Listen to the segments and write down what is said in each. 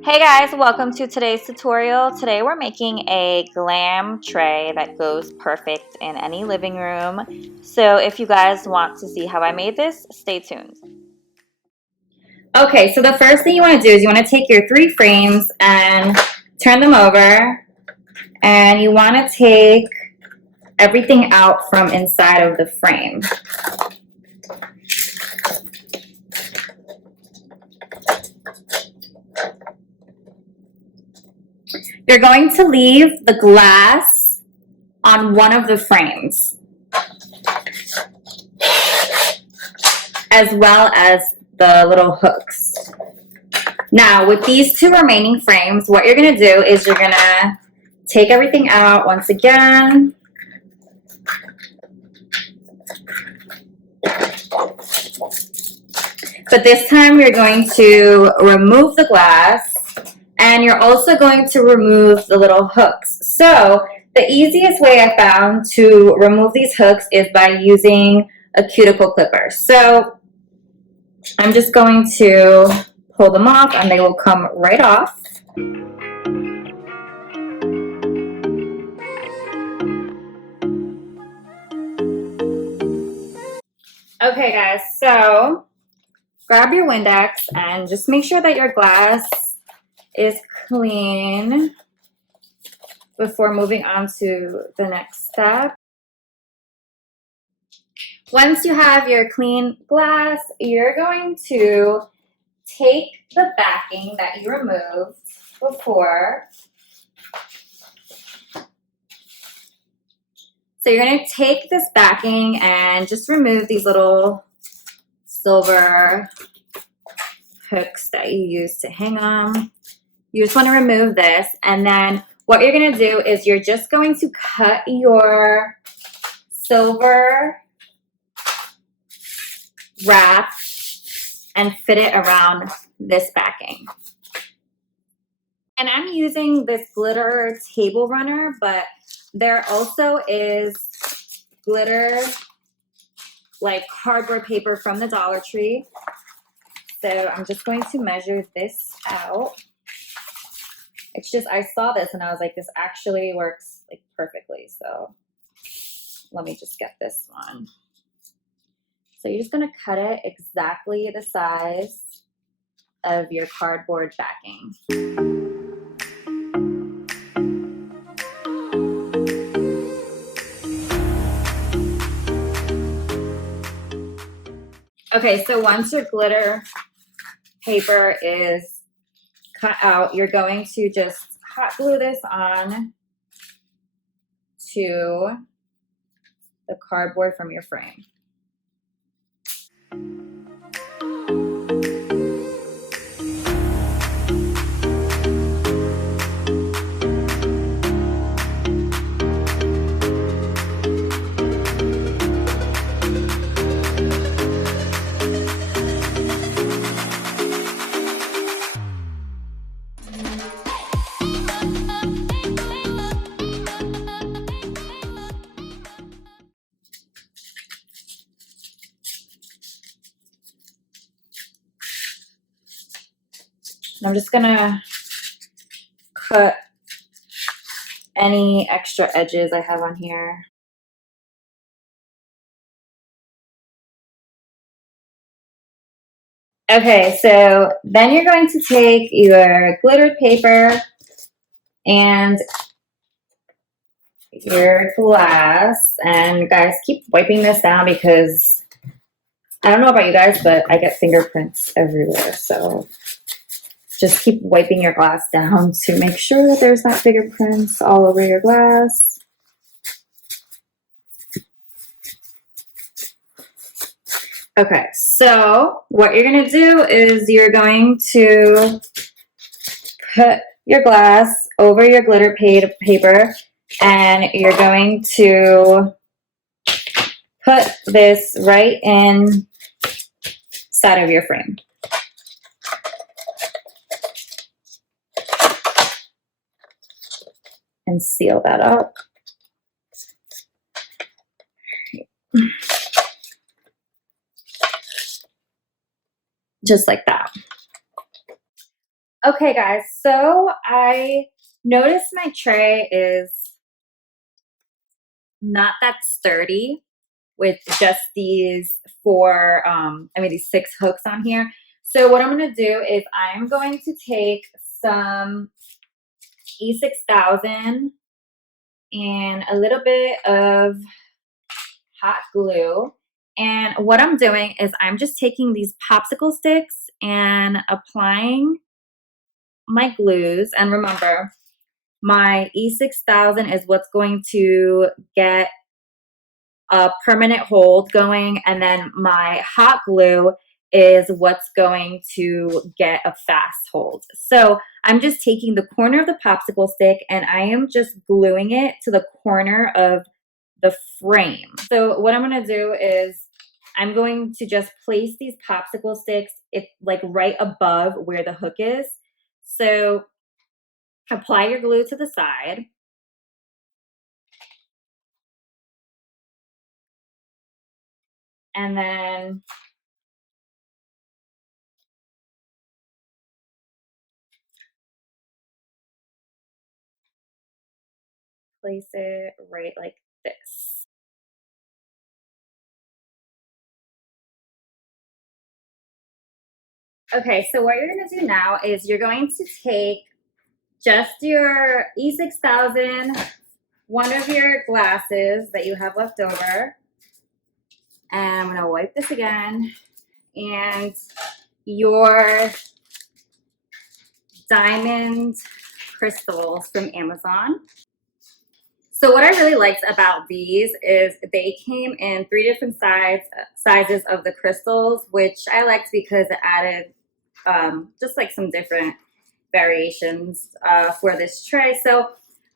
Hey guys, welcome to today's tutorial. Today we're making a glam tray that goes perfect in any living room. So if you guys want to see how I made this, stay tuned. Okay, so the first thing you want to do is you want to take your 3 frames and turn them over, and you want to take everything out from inside of the frame. You're going to leave the glass on one of the frames, as well as the little hooks. Now, with these 2 remaining frames, what you're going to do is you're going to take everything out once again. But this time you're going to remove the glass, and you're also going to remove the little hooks. So the easiest way I found to remove these hooks is by using a cuticle clipper. So I'm just going to pull them off and they will come right off. Okay guys, so grab your Windex and just make sure that your glass is clean before moving on to the next step. Once you have your clean glass, you're going to take the backing that you removed before. So you're going to take this backing and just remove these little silver hooks that you use to hang on. You just want to remove this, and then what you're going to do is you're just going to cut your silver wrap and fit it around this backing. And I'm using this glitter table runner, but there also is glitter like cardboard paper from the Dollar Tree. So I'm just going to measure this out. It's just, I saw this and I was like, this actually works like perfectly. So let me just get this one. So you're just going to cut it exactly the size of your cardboard backing. Okay, so once your glitter paper is cut out, you're going to just hot glue this on to the cardboard from your frame. I'm just gonna cut any extra edges I have on here. Okay, so then you're going to take your glittered paper and your glass, and guys, keep wiping this down because I don't know about you guys, but I get fingerprints everywhere. So just keep wiping your glass down to make sure that there's not fingerprints all over your glass. Okay, so what you're going to do is you're going to put your glass over your glitter paper, and you're going to put this right inside of your frame. And seal that up. Just like that. Okay guys, so I noticed my tray is not that sturdy with just these these 6 hooks on here. So what I'm gonna do is I'm going to take some E6000 and a little bit of hot glue. And what I'm doing is I'm just taking these popsicle sticks and applying my glues. And remember, my E6000 is what's going to get a permanent hold going, and then my hot glue is what's going to get a fast hold. So I'm just taking the corner of the popsicle stick and I am just gluing it to the corner of the frame. So what I'm gonna do is I'm going to just place these popsicle sticks like right above where the hook is. So apply your glue to the side. And then place it right like this. Okay, so what you're gonna do now is you're going to take just your E6000, one of your glasses that you have left over, and I'm gonna wipe this again, and your diamond crystals from Amazon. So what I really liked about these is they came in 3 different sizes of the crystals, which I liked because it added just like some different variations for this tray. So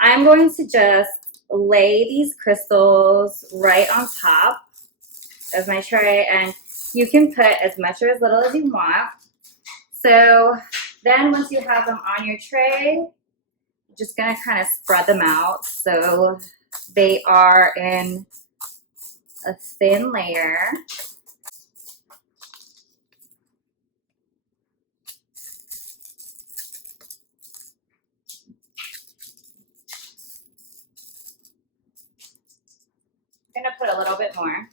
I'm going to just lay these crystals right on top of my tray, and you can put as much or as little as you want. So then once you have them on your tray, you're just gonna kind of spread them out so they are in a thin layer. I'm gonna put a little bit more.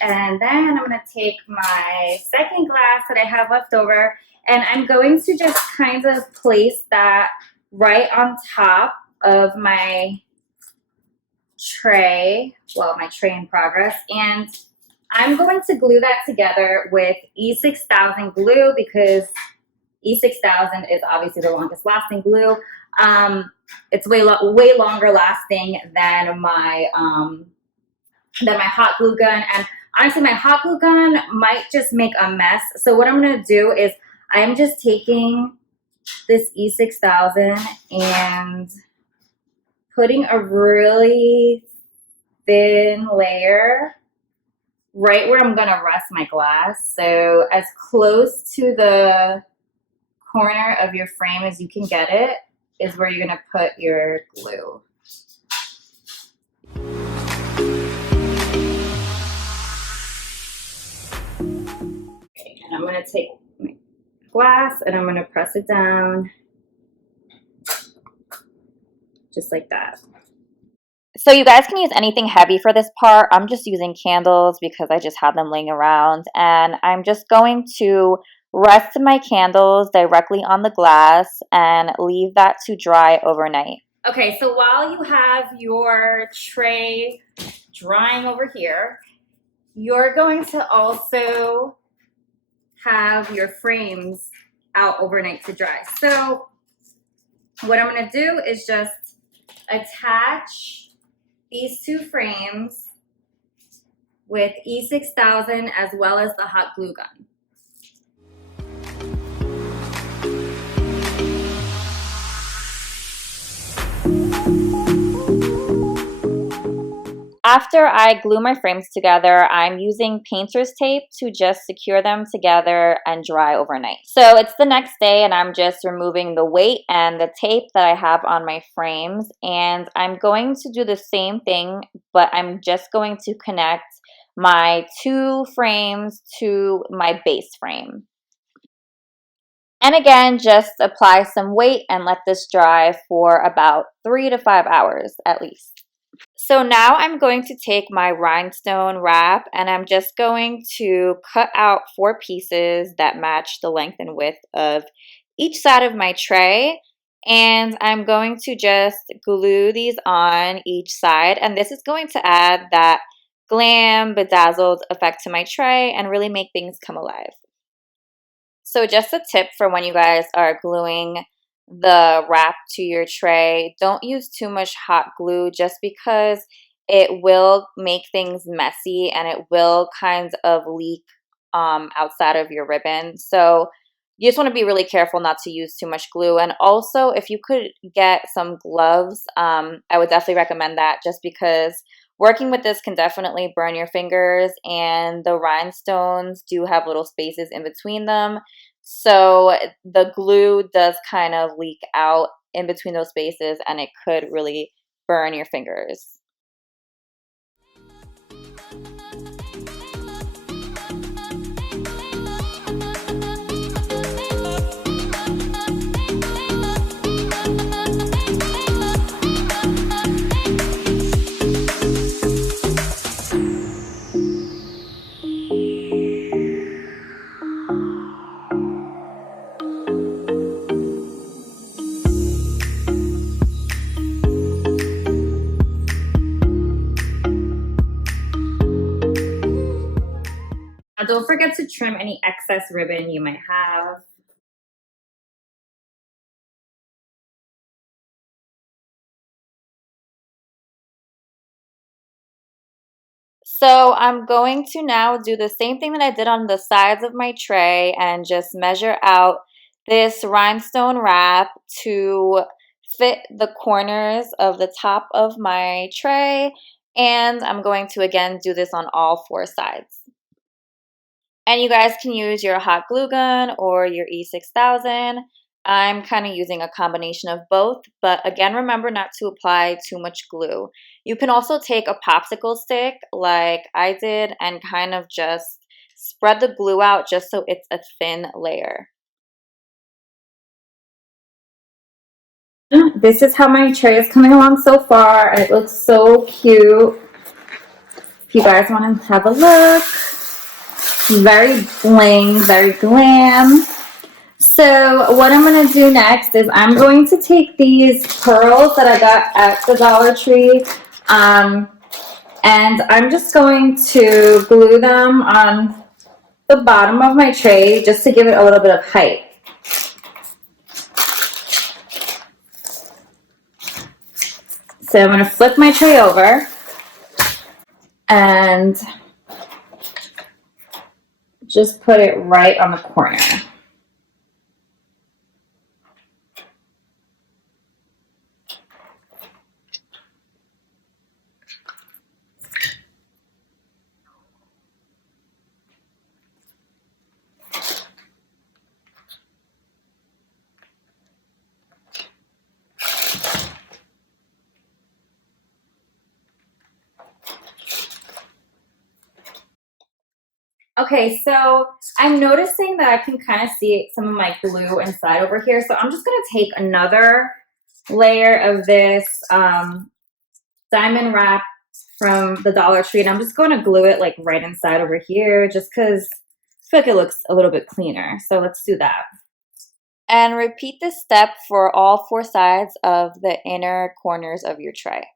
And then I'm gonna take my second glass that I have left over, and I'm going to just kind of place that right on top of my tray, well, my tray in progress, and I'm going to glue that together with E6000 glue because E6000 is obviously the longest lasting glue. It's way longer lasting than my hot glue gun, and honestly my hot glue gun might just make a mess. So what I'm going to do is I'm just taking this E6000 and putting a really thin layer right where I'm going to rest my glass. So as close to the corner of your frame as you can get it is where you're going to put your glue. Okay, and I'm going to take my glass and I'm going to press it down just like that. So you guys can use anything heavy for this part. I'm just using candles because I just have them laying around, and I'm just going to rest my candles directly on the glass and leave that to dry overnight. Okay, so while you have your tray drying over here, you're going to also have your frames out overnight to dry. So what I'm going to do is just attach these 2 frames with E6000 as well as the hot glue gun. After I glue my frames together, I'm using painter's tape to just secure them together and dry overnight. So it's the next day and I'm just removing the weight and the tape that I have on my frames, and I'm going to do the same thing, but I'm just going to connect my two frames to my base frame. And again, just apply some weight and let this dry for about 3 to 5 hours at least. So now I'm going to take my rhinestone wrap and I'm just going to cut out 4 pieces that match the length and width of each side of my tray. And I'm going to just glue these on each side. And this is going to add that glam, bedazzled effect to my tray and really make things come alive. So just a tip for when you guys are gluing the wrap to your tray, don't use too much hot glue just because it will make things messy and it will kind of leak outside of your ribbon. So you just want to be really careful not to use too much glue. And also, if you could get some gloves, I would definitely recommend that just because working with this can definitely burn your fingers, and the rhinestones do have little spaces in between them. So the glue does kind of leak out in between those spaces and it could really burn your fingers. Now, don't forget to trim any excess ribbon you might have. So I'm going to now do the same thing that I did on the sides of my tray and just measure out this rhinestone wrap to fit the corners of the top of my tray. And I'm going to again do this on all 4 sides. And you guys can use your hot glue gun or your E6000. I'm kind of using a combination of both, but again, remember not to apply too much glue. You can also take a popsicle stick like I did and kind of just spread the glue out just so it's a thin layer. This is how my tray is coming along so far. It looks so cute. If you guys want to have a look. Very bling, very glam. So what I'm going to do next is I'm going to take these pearls that I got at the Dollar Tree, and I'm just going to glue them on the bottom of my tray just to give it a little bit of height. So I'm going to flip my tray over and just put it right on the corner. Okay, so I'm noticing that I can kind of see some of my glue inside over here. So I'm just going to take another layer of this diamond wrap from the Dollar Tree, and I'm just going to glue it like right inside over here just because I feel like it looks a little bit cleaner. So let's do that. And repeat this step for all 4 sides of the inner corners of your tray.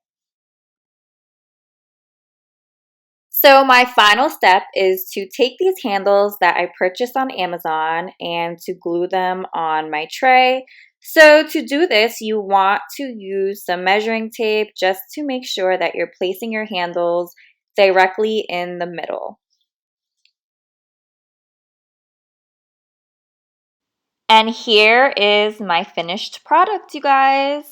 So my final step is to take these handles that I purchased on Amazon and to glue them on my tray. So to do this, you want to use some measuring tape just to make sure that you're placing your handles directly in the middle. And here is my finished product, you guys.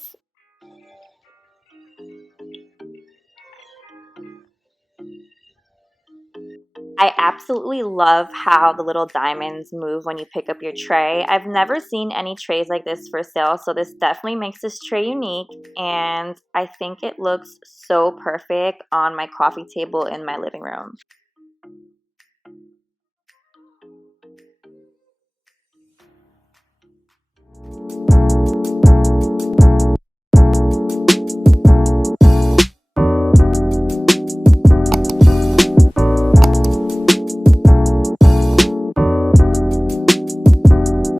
I absolutely love how the little diamonds move when you pick up your tray. I've never seen any trays like this for sale, so this definitely makes this tray unique, and I think it looks so perfect on my coffee table in my living room.